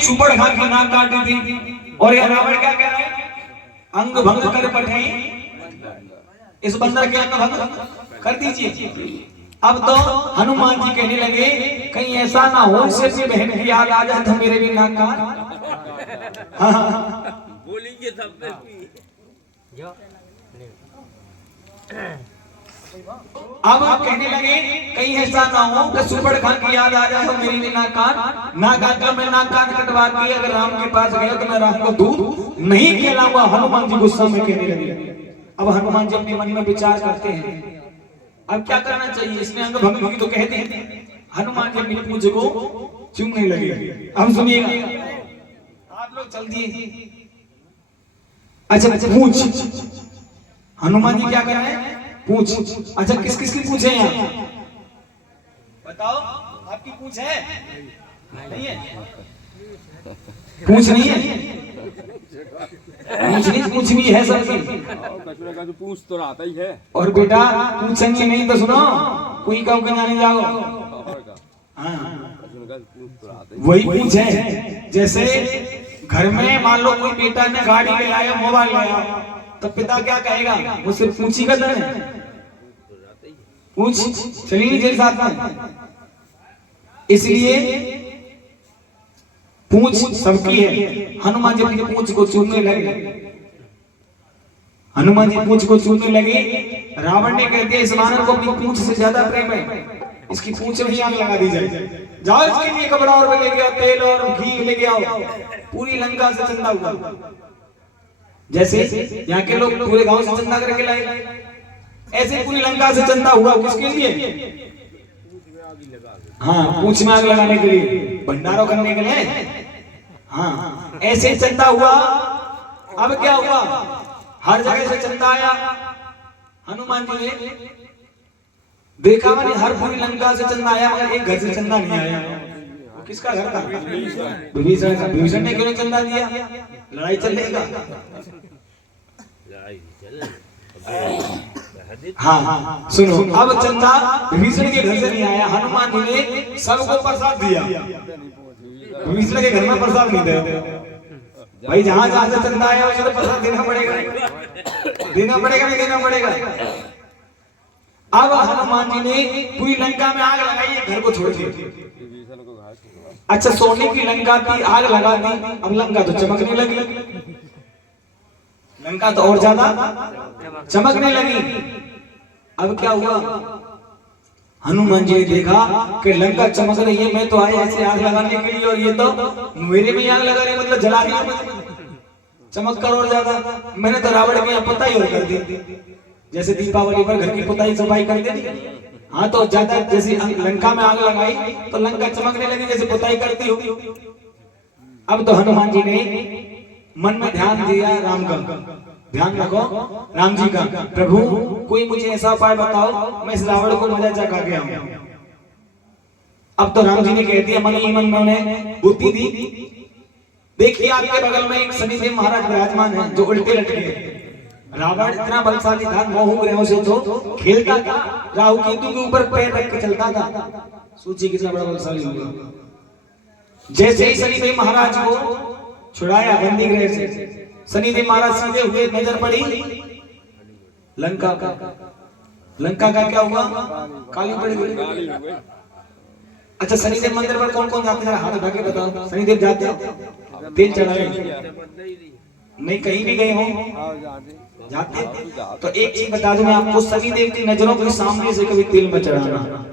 सुपड़ खा की नाक काटी थी। और यह रावण क्या कह रहा है? अंग भंग कर पठाई, इस बंदर के अंग भंग कर दीजिए। अब तो हनुमान जी कहने लगे कहीं ऐसा ना हो इससे अपनी बहन की याद आ जाए तो मेरे भी नाक काट। हाँ बोलेंगे सब अब आप कहने लगे कहीं ऐसा ना हो कि सुपड़ खान की याद आ जाए तो मेरी भी नाक काट। नाक काट कर मैं नाक काट कटवा के अगर राम के पास गया तो मैं राम को दूध नहीं खिलाऊंगा। हनुमान जी गुस्सा में कहने लगे। अब हनुमान जी अपने मन में विचार करते हैं अब क्या करना चाहिए। इसने अंग भंग की तो कहते हैं। हनुमान जी अपनी पूंछ को चूमने लगे। अब सुनिएगा आप लोग चल दिए। अच्छा पूंछ, हनुमान जी क्या कर रहे हैं? पूंछ। अच्छा किस किस की पूंछ है यहाँ बताओ? आपकी पूंछ है? नहीं है? पूंछ नहीं है? पूंछ भी है सबकी। पूछ तो आता ही है। और बेटा पूछेंगे नहीं तो सुनो कोई कहो के जाने जाओ। हाँ वही पूछ है। जैसे घर में मान लो कोई बेटा ने गाड़ी ले आया मोबाइल लाया तो पिता क्या कहेगा? मुझसे पूछी का दर है पूछ चलिए जेल साथ में। इसलिए पूंछ सबकी है। हनुमान जी अपनी पूंछ को चूमने लगे। हनुमान जी पूंछ को चूमने लगे। रावण ने कह दिया इस वानर को अपनी पूंछ से ज्यादा प्रेम है, इसकी पूंछ में ही आग लगा दी जाए। जाओ इसके लिए कपड़ा और लेके आओ, तेल और घी लेके आओ। पूरी लंका से चंदा हुआ। जैसे यहाँ के लोग पूरे गांव से चंदा करके लाए, ऐसे पूरी लंका से चंदा हुआ। किसके लिए? हाँ पूंछ में आग लगाने के लिए, भंडारों करने के लिए। हाँ ऐसे चंदा हुआ। अब क्या हुआ? हर जगह से चंदा आया। हनुमान जी ने देखा मैंने हर पूरी लंका से चंदा आया मगर एक घर से चंदा नहीं आया। वो किसका घर था? विभीषण का। विभीषण ने क्यों चंदा दिया? लड़ाई चलेगा। हाँ सुनो अब चंदा विभीषण के घर से नहीं आया। हनुमान जी ने सबको प्रसाद दिया। विभीषण के घर में प्रसाद नहीं दिया भाई। जहां जहां से चंदा आया उसे तो प्रसाद देना पड़ेगा। देना पड़ेगा नहीं देना पड़ेगा? अब हनुमान जी ने पूरी लंका में आग लगाई, घर को छोड़ दिया। अच्छा सोने की लंका थी, आग लगा दी। अब लंका तो चमकने लगी। लंका तो और ज्यादा चमकने लगी। अब क्या हुआ? हनुमान जी ने देखा कि लंका चमक रही है, मैं तो आया ऐसे आग लगाने के लिए और ये तो मेरे में आग लगा रही है, मतलब जला रही है चमक कर और ज्यादा। मैंने तो रावण के यहाँ पुताई और कर दी। जैसे दीपावली पर घर की पुताई सफाई कर दी। हाँ तो ज्यादा जैसे लंका में आग लगाई तो लंका चमकने लगी जैसे पुताई करती होगी। अब तो हनुमान जी ने मन में ध्यान दिया राम का। ध्यान रखो राम जी का। प्रभु कोई मुझे ऐसा उपाय बताओ मैं इस रावण को मजा चखा के आऊं। अब तो राम जी ने कह दिया मन ही मन में उन्हें बुद्धि दी। देखिए आपके बगल में एक शनिदेव महाराज विराजमान है जो उल्टे लटके। रावण इतना बलशाली था, मोह ग्रहों से तो खेलता था, राहु केतु के ऊपर पैर रख के चलता था। सोचिए कितना बड़ा बलशाली हुआ। जैसे ही शनिदेव महाराज को छुड़ाया बंदी गृह से, शनिदेव महाराज सीधे हुए, नजर पड़ी लंका का। लंका का क्या हुआ? काली पड़ गई। अच्छा शनिदेव मंदिर पर कौन कौन जाते हैं? हाथ उठा के बताओ। शनिदेव जाते हो? तेल चढ़ाए? नहीं कहीं भी गए हो? जाते। तो एक चीज बता दूं मैं आपको, शनिदेव की नजरों के सामने से कभी तेल मत चढ़ाना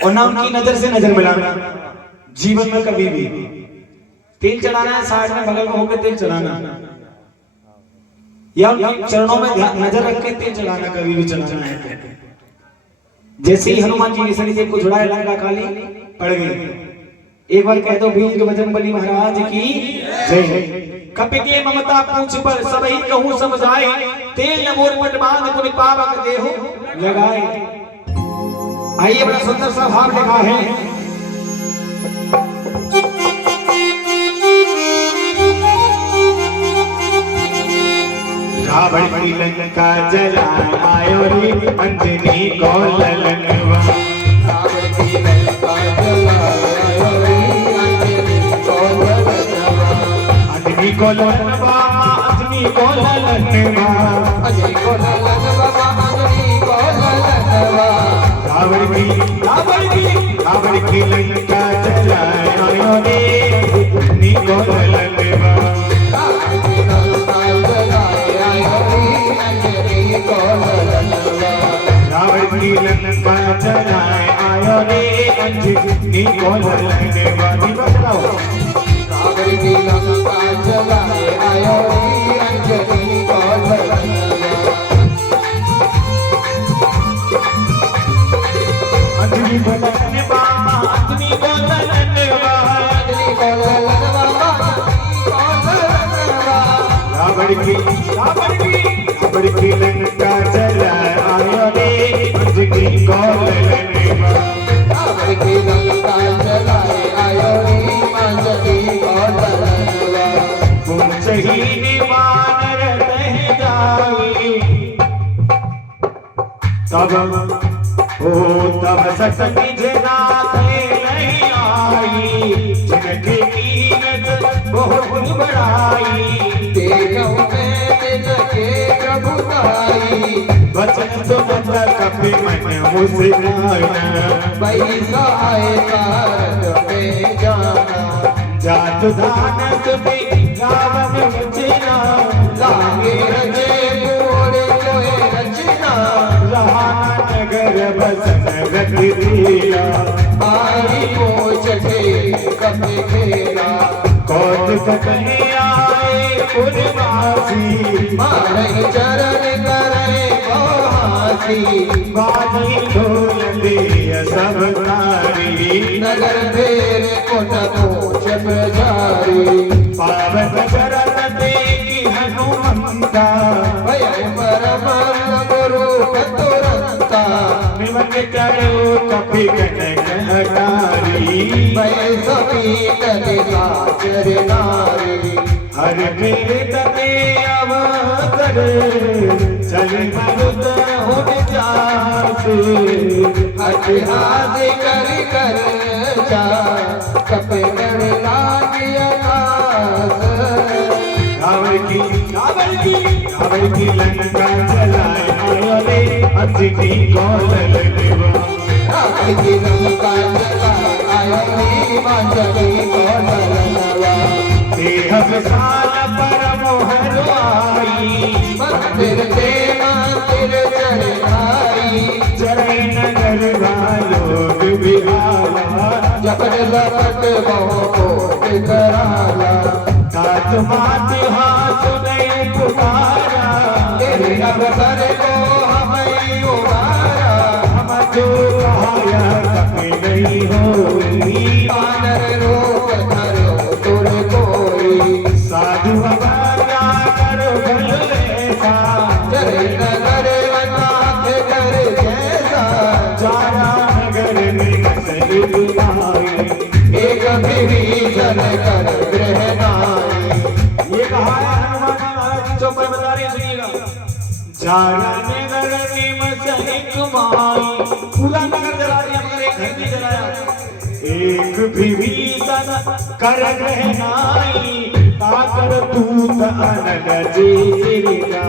और ना उनकी नजर से नजर मिलाना जीवन में कभी भी। तेल चढ़ाना है साइड में बगल में होकर तेल चढ़ाना, या उनके चरणों में नजर रख के तेल चढ़ाना कभी भी चढ़ाना है। जैसे ही हनुमान जी ने शनिदेव को छुड़ाया लंका काली पड़ गई। एक बार कह दो वीर बजरंगबली महाराज की जय। कपि के ममता पूछ पर सबही कहूं समझाए, तेल न मोर पट बांध पुनि पावक देहु लगाए। आइए बड़ा सुंदर सा भाव लिखा है। रावण की लंका जलायो रे अंजनी को ललनवा। रावण की लंका जलायो रे अंजनी को ललनवा अंजनी को ललनवा अंजनी को ललनवा अंजनी को ललनवा रावण की लंका जलायो रे अंजनी को ललनवा रावण की लंका जलायो रे अंजनी को ललनवा रावण की लंका जलायो रे अंजनी को ललनवा रावण की लंका जलायो रे अंजनी को ललनवा अंजनी को ललनवा अंजनी को ललनवा अंजनी को ललनवा रावण की लंका जलायो रे अंजनी को ललनवा रावण की लंका जलायो रे अंजनी को ललनवा कुंचहीन वानर तह जाई तब सतकी जना नहीं आई जिनके कीमत बहुत बढ़ाई देखो मैं तिनके प्रभुताई वचन सुनत कपि मन मुस्काना पैसा आए कारत में जाना जात धान सुबी गावन मुचना लागे रजे गोरे कोए रचना रहाना नगर बसन रख दिया मारी पोछ के कपे खेला कौतुक कहे आए पुरवासी मारे चरण करे हासी बाजी ढोल दिया सब नारी नगर फेरे कोट पोछ प्रजारी पावन शरण देखी हनुमंता भय परम गुरु तुरंता निमन करो कपि कनक हटारी भय सभी करे नाचर नारी हर पीड़ित ते अवसर चल मरुद हो जास अतिहास कर जा कपे कर लागिया नास रावण की लंका जलाए आयो रे अंजनी को ललनवा रावण की लंका जलायो रे अंजनी को ललनवा देह विशाल परम हरवाई मंदिर ते मंदिर चढ़ाई चरण नगर लोग बिहाला जपट लपट बहुत कराला तात मात हाथ नहीं पुकारा तेरे अवसर को हमें उबारा हम जो कहाया कभी नहीं होई वानर रूप धरो तुर कोई साधु अवज्ञा करो भल ऐसा चरण नगर नाथ कर जैसा जारा नगर में मसल बुलाई एक विभीषण कर ग्रह नाई ये कहा है हनुमान जी महाराज की चौपाई बता रहे हैं, सुनिएगा। जारा नगर में मसल कुमाई पूरा नगर जला दिया मगर एक घर नहीं जलाया एक विभीषण कर रहनाई ताकर तूत अनल जीरिजा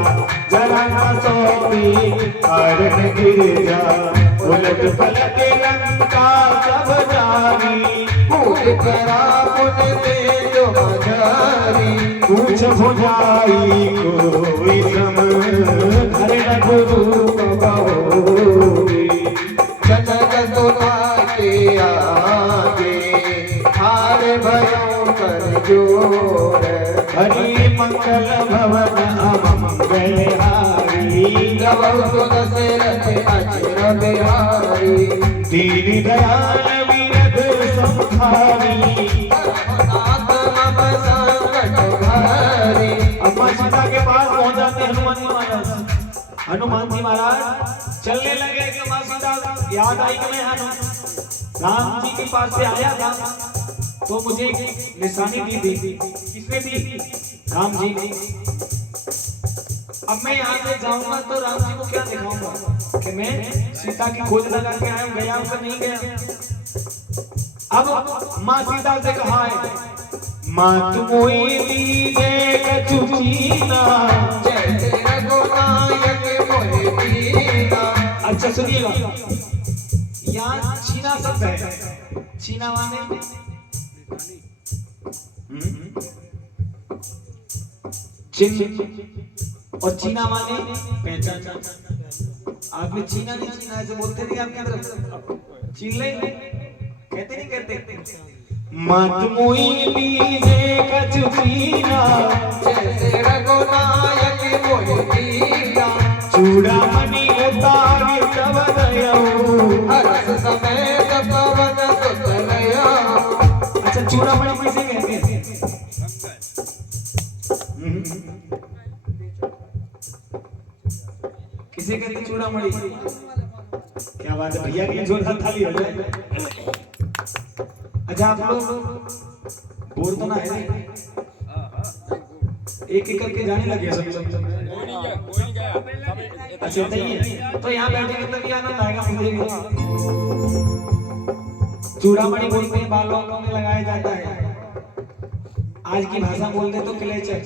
जरा न सोपी कारण गिरजा उलट पलट लंका सब जारी पूज करा पुन दे जो मजारी पूछ भुजाई कोई सम धरे न गुरु कबोरी जनक सुना के आगे हार भयो कर जोर हरि मंगल भवन अमंगल हारी जब सुन दशरथ अचर बिहारी दीन दयाल विरध संहारी नाथ मम संकट भारी अम्मा सीता के पास पहुंच जाते हनुमान जी महाराज। हनुमान जी महाराज चलने लगे कि माँ सीता याद आई कि मैं राम जी के पास से आया था तो मुझे एक निशानी दी थी। किसने दी? राम जी ने। अब मैं यहाँ से जाऊंगा तो राम जी को क्या दिखाऊंगा कि मैं सीता की खोज लगा के आया हूँ, गया हूँ कि नहीं गया। अब माँ सीता से कहा है मात मोई दीजे कछु चीना। जैसे रघुनायक मोहि दीना। अच्छा सुनिएगा, यहाँ चीना शब्द है। चीना माने चिन्ह और चीना माने पहचान। आपने चीना नहीं चीना ऐसे बोलते नहीं आपकी तरफ, चीन ले कहते नहीं कहते। मत मोई दीजे कछु चीना। जैसे रघुनायक मोहि दीना। चूड़ामणि उतारि तव दयऊ। हरस समेत पवन सुत लयऊ। अच्छा चूड़ामणि किसे कहते हैं? किसे कहते हैं चूड़ामणि? क्या बात है भैया की जोरदार ताली हो जाए। अच्छा आप लोग बोर तो ना है नहीं? एक एक करके जाने लगे सब कोई नहीं गया अच्छा नहीं है तो यहाँ बैठेंगे तभी आनंद आएगा मुझे भी। चूड़ामणि बोलते हैं बालों में लगाया जाता है। आज की भाषा बोलते तो क्लेचर।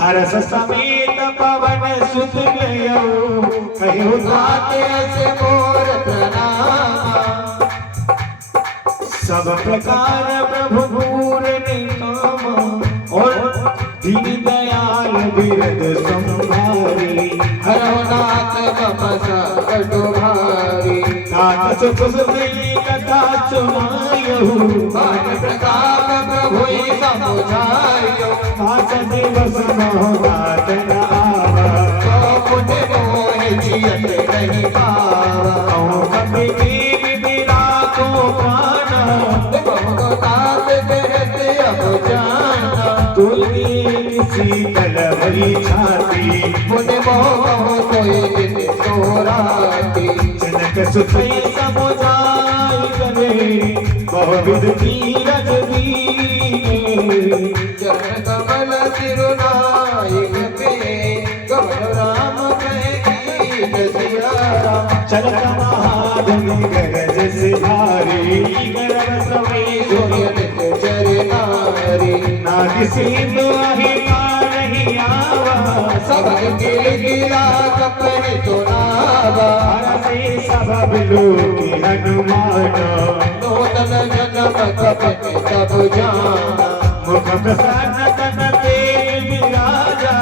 हरस समेत पवन सुत लयऊ। कहियो गाते से मोर प्रणाम। सब प्रकार प्रभु पूरन काम। और दीन दयाल बिरद संभारी। हरनाथ मम संकट भारी। तात सुख सुनी कथा सुनायहु। भान प्रताप प्रभु समुझायो। आस दिवस मोहनात न आवा। तो पुण्य मोह जियत नहीं पावा। कहूँ कभी दीन बिरा को पाना। बहु तात कहते अब जाना। तुलनी किसी कलवरी छाती। पुण्य मोह कोई दिन सोराती। जनक सुतई समुझाई करे। बहुविध तीरथ दीने। चरण कमल तिरुनायक पे। कमल राम कहे सिया राम। चलत महाधन गरज से भारी। गरज सवई जोयन चर नारी। नाग सिंह आही नहीं आवा। सब गिल गिला कपन सुनावा। हरसे सब बिलो की हनुमान। नूतन जन्म कपन सब जाना। मुख प्रसन्न तन तेज विराजा।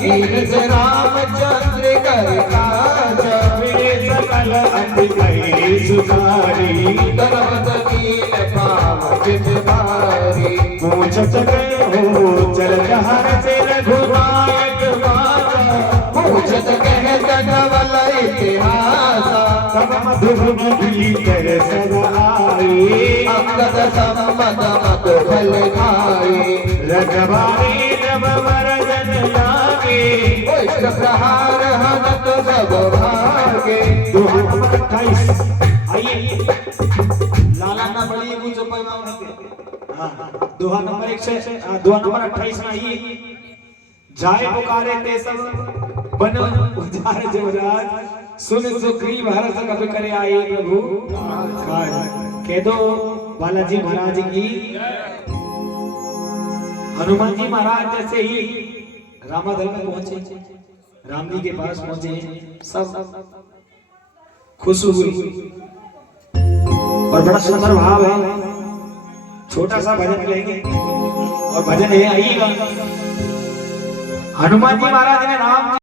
कीन से रामचंद्र कर काजा। मेरे सकल अंधकई सुधारी। तरवत कीन पाव चित भारी। पूछत गए हो चलत हर से रघुनायक बाजा। पूछत कहत नवल इतिहासा। तब मधुबन भीतर सब आए। अंगद सम्मत मत फल खाए। रघवारे जब वरदन लागे। पुष्ट प्रहार हनत सब भागे। दोहा नंबर 28। आइए लाला ना बड़ी कुछ पैमाने पे। हाँ दोहा नंबर 1 दोहा नंबर 28 में आइए। जाए पुकारे ते सब बन उजार जवराज। सुन सुग्रीव हरष कब करे आए प्रभु काज। कह दो बालाजी महाराज की। हनुमान जी महाराज जैसे ही रामादल में पहुंचे, राम जी के पास पहुंचे, सब खुश हुई। और बड़ा सुंदर भाव है। छोटा सा भजन लेंगे और भजन है आइएगा। हनुमान जी महाराज ने राम